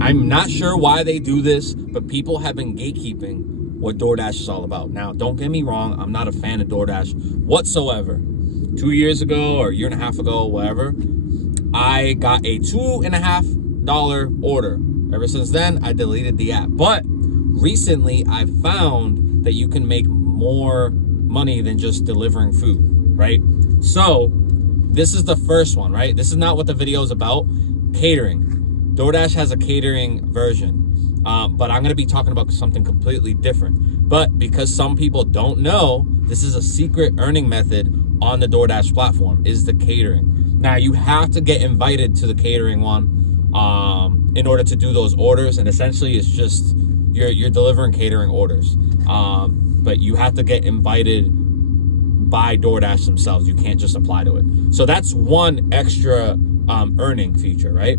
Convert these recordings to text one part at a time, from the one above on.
I'm not sure why they do this, but people have been gatekeeping what DoorDash is all about. Now, don't get me wrong, I'm not a fan of DoorDash whatsoever. 2 years ago or a year and a half ago, whatever, I got a $2.50 order. Ever since then, I deleted the app. But recently, I found that you can make more money than just delivering food, right? So this is the first one, right? This is not what the video is about. Catering. DoorDash has a catering version, but I'm going to be talking about something completely different. But because some people don't know, this is a secret earning method on the DoorDash platform, is the catering. Now, you have to get invited to the catering one in order to do those orders, and essentially it's just you're delivering catering orders, but you have to get invited by DoorDash themselves. You can't just apply to it. So that's one extra earning feature, right?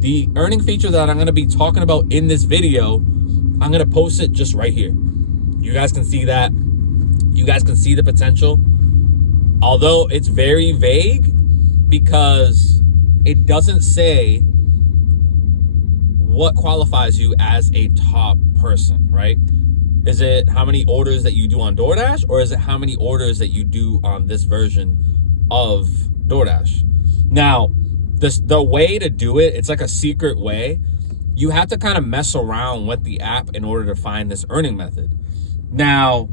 The earning feature that I'm going to be talking about in this video, I'm going to post it just right here. You guys can see that. You guys can see the potential. Although it's very vague because it doesn't say what qualifies you as a top person, right? Is it how many orders that you do on DoorDash, or is it how many orders that you do on this version of DoorDash? Now, the way to do it, it's like a secret way. You have to kind of mess around with the app in order to find this earning method. Now,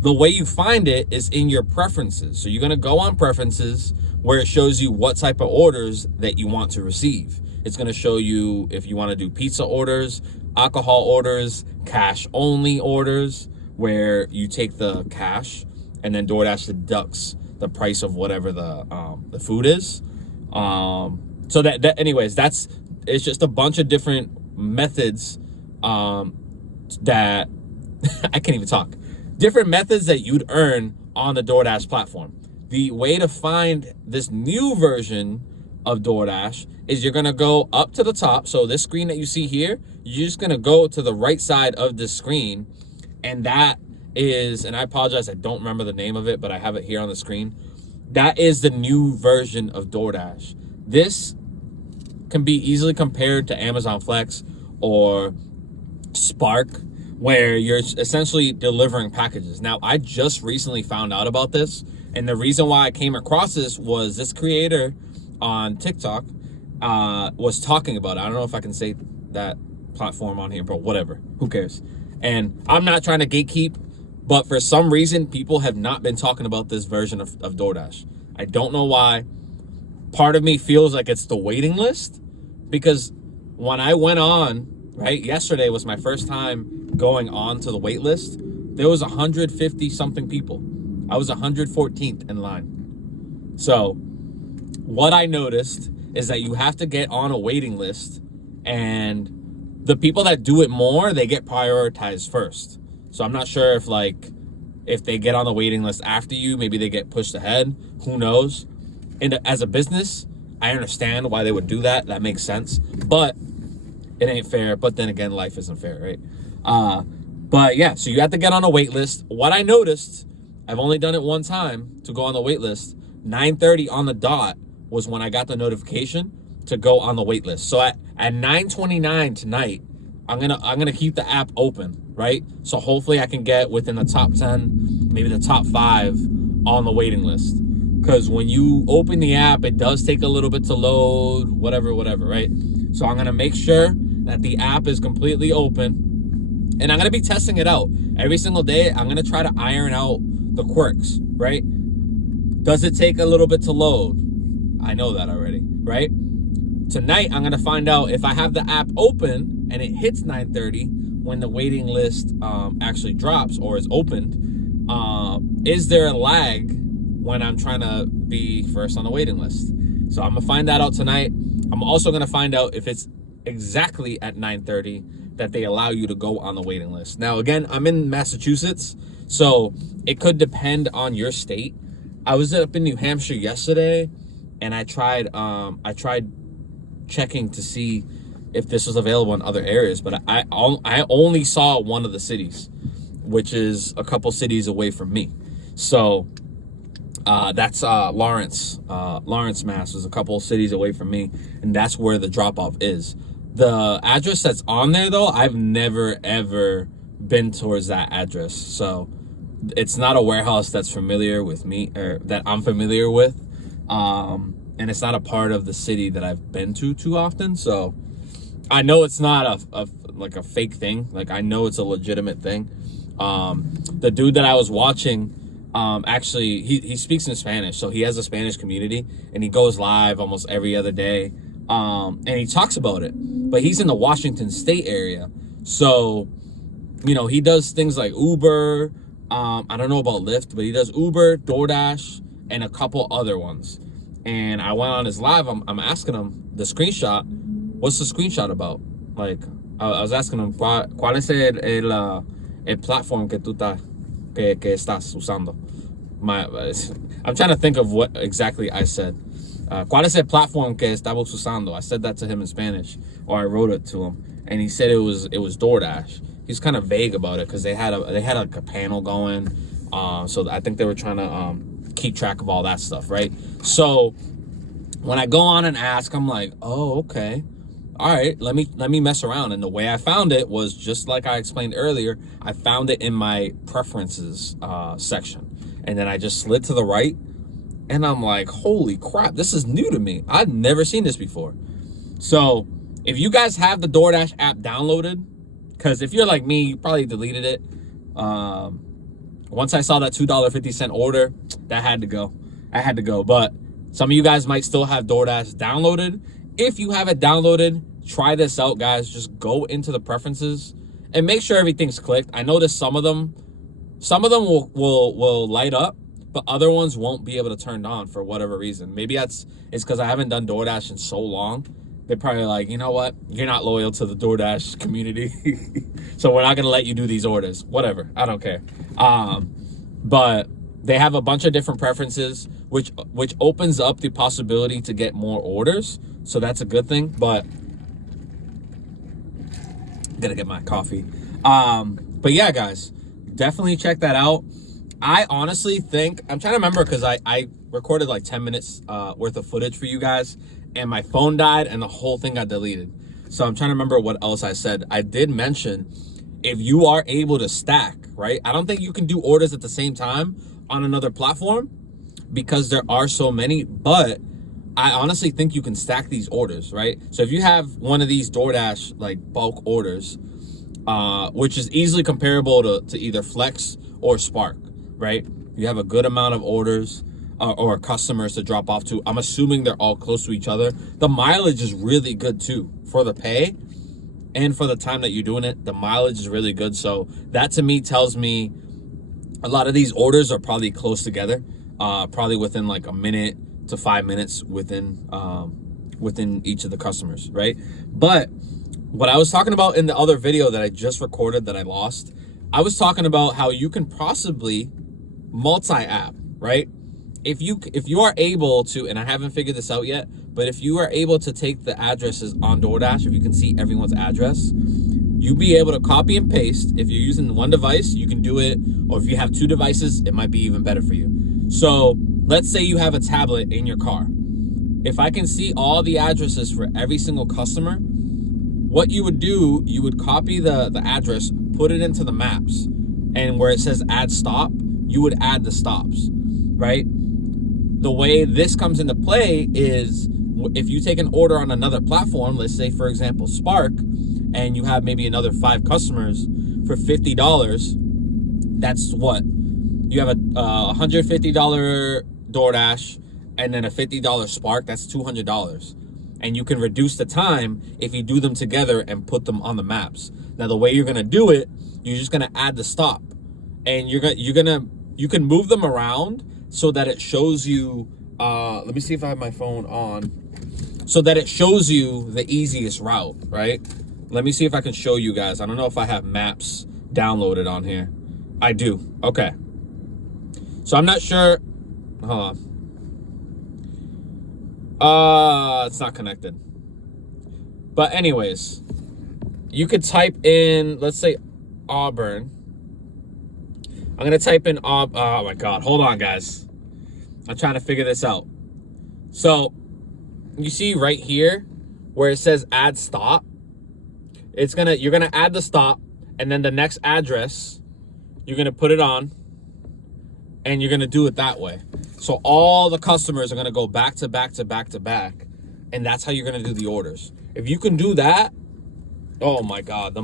the way you find it is in your preferences. So you're going to go on preferences where it shows you what type of orders that you want to receive. It's going to show you if you want to do pizza orders, alcohol orders, cash only orders, where you take the cash and then DoorDash deducts the price of whatever the food is. So that anyways, it's just a bunch of different methods that I can't even talk. Different methods that you'd earn on the DoorDash platform. The way to find this new version of DoorDash is you're going to go up to the top. So this screen that you see here, you're just going to go to the right side of the screen. And that is, and I apologize, I don't remember the name of it, but I have it here on the screen. That is the new version of DoorDash. This can be easily compared to Amazon Flex or Spark, where you're essentially delivering packages. Now, I just recently found out about this, and the reason why I came across this was this creator on TikTok was talking about it. I don't know if I can say that platform on here, but whatever, who cares? And I'm not trying to gatekeep, but for some reason, people have not been talking about this version of DoorDash. I don't know why. Part of me feels like it's the waiting list, because when I went on, right, yesterday was my first time going on to the wait list. There was 150 something people. I was 114th in line. So what I noticed is that you have to get on a waiting list, and the people that do it more, they get prioritized first. So I'm not sure if they get on the waiting list after you, maybe they get pushed ahead. Who knows? And as a business, I understand why they would do that. That makes sense. But it ain't fair. But then again, life isn't fair, right? But yeah, so you have to get on a wait list. What I noticed, I've only done it one time to go on the wait list. 9:30 on the dot was when I got the notification to go on the wait list. So at 9:29 tonight, I'm gonna keep the app open, right? So hopefully I can get within the top 10, maybe the top 5 on the waiting list. Because when you open the app, it does take a little bit to load, whatever, right? So I'm gonna make sure that the app is completely open, and I'm gonna be testing it out every single day. I'm gonna try to iron out the quirks, right? Does it take a little bit to load? I know that already, right? Tonight, I'm gonna find out if I have the app open and it hits 9:30 when the waiting list actually drops or is opened. Is there a lag when I'm trying to be first on the waiting list? So I'm gonna find that out tonight. I'm also gonna find out if it's exactly at 9:30 that they allow you to go on the waiting list. Now, again, I'm in Massachusetts, so it could depend on your state. I was up in New Hampshire yesterday, and I tried checking to see if this was available in other areas, but I only saw one of the cities, which is a couple cities away from me. So that's Lawrence, Mass is a couple cities away from me, and that's where the drop-off is. The address that's on there though, I've never ever been towards that address. So it's not a warehouse that's familiar with me or that I'm familiar with. And it's not a part of the city that I've been to too often. So I know it's not like a fake thing. Like I know it's a legitimate thing. The dude that I was watching, actually he speaks in Spanish, so he has a Spanish community and he goes live almost every other day. And he talks about it, but he's in the Washington State area. So, you know, he does things like Uber. I don't know about Lyft, but he does Uber, DoorDash, and a couple other ones. And I went on his live. I'm asking him the screenshot. What's the screenshot about? Like, I was asking him, ¿cuál es el platform que estás usando? I'm trying to think of what exactly I said. ¿Cuál es el platform que estabas usando? I said that to him in Spanish, or I wrote it to him, and he said it was DoorDash. He's kind of vague about it because they had like a panel going, so I think they were trying to keep track of all that stuff, right? So when I go on and ask, I'm like, oh, okay, all right, let me mess around. And the way I found it was just like I explained earlier. I found it in my preferences section, and then I just slid to the right, and I'm like, holy crap, this is new to me. I've never seen this before. So if you guys have the DoorDash app downloaded, because if you're like me, you probably deleted it. Once I saw that $2.50 order, that had to go. I had to go. But some of you guys might still have DoorDash downloaded. If you have it downloaded, try this out, guys. Just go into the preferences and make sure everything's clicked. I noticed some of them will light up, but other ones won't be able to turn on for whatever reason. Maybe it's because I haven't done DoorDash in so long. They're probably like, you know what? You're not loyal to the DoorDash community. So we're not going to let you do these orders. Whatever. I don't care. But they have a bunch of different preferences, which opens up the possibility to get more orders. So that's a good thing. But I'm going to get my coffee. But yeah, guys, definitely check that out. I honestly think, I'm trying to remember because I recorded like 10 minutes worth of footage for you guys, and my phone died and the whole thing got deleted. So I'm trying to remember what else I said. I did mention if you are able to stack, right? I don't think you can do orders at the same time on another platform because there are so many, but I honestly think you can stack these orders, right? So if you have one of these DoorDash like bulk orders, which is easily comparable to either Flex or Spark, right? You have a good amount of orders or customers to drop off to. I'm assuming they're all close to each other. The mileage is really good too for the pay and for the time that you're doing it. The mileage is really good. So that to me tells me a lot of these orders are probably close together, probably within like a minute to 5 minutes within each of the customers, right? But what I was talking about in the other video that I just recorded that I lost, I was talking about how you can possibly multi-app, right? If you are able to, and I haven't figured this out yet, but if you are able to take the addresses on DoorDash, if you can see everyone's address, you'll be able to copy and paste. If you're using one device, you can do it. Or if you have two devices, it might be even better for you. So let's say you have a tablet in your car. If I can see all the addresses for every single customer, what you would do, you would copy the address, put it into the maps, and where it says add stop, you would add the stops, right? The way this comes into play is if you take an order on another platform, let's say, for example, Spark, and you have maybe another 5 customers for $50, that's what? You have a $150 DoorDash and then a $50 Spark, that's $200. And you can reduce the time if you do them together and put them on the maps. Now, the way you're gonna do it, you're just gonna add the stop, and you can move them around so that it shows you. Let me see if I have my phone on, so that it shows you the easiest route, right? Let me see if I can show you guys. I don't know if I have maps downloaded on here. I do. Okay. So I'm not sure. Hold on. It's not connected. But anyways, you could type in, let's say, Auburn. I'm gonna type in oh my god, hold on, guys. I'm trying to figure this out. So you see right here where it says add stop, you're gonna add the stop, and then the next address, you're gonna put it on, and you're gonna do it that way. So all the customers are gonna go back to back to back to back, and that's how you're gonna do the orders. If you can do that, oh my God,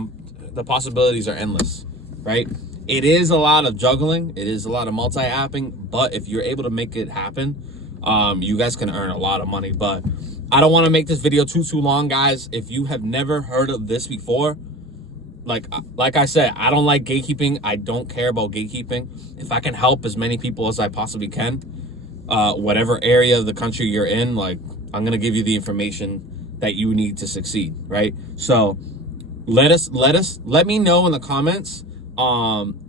the possibilities are endless, right? It is a lot of juggling. It is a lot of multi-apping, but if you're able to make it happen, you guys can earn a lot of money. But I don't want to make this video too long, guys. If you have never heard of this before, like I said, I don't like gatekeeping. I don't care about gatekeeping. If I can help as many people as I possibly can, whatever area of the country you're in, like, I'm gonna give you the information that you need to succeed, right? So let me know in the comments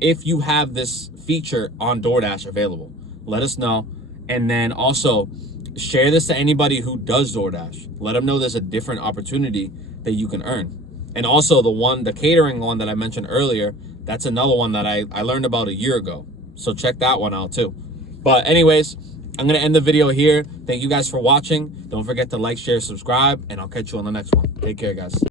if you have this feature on DoorDash available. Let us know. And then also share this to anybody who does DoorDash. Let them know there's a different opportunity that you can earn. And also the catering one that I mentioned earlier, that's another one that I learned about a year ago. So check that one out too. But anyways, I'm going to end the video here. Thank you guys for watching. Don't forget to like, share, subscribe, and I'll catch you on the next one. Take care, guys.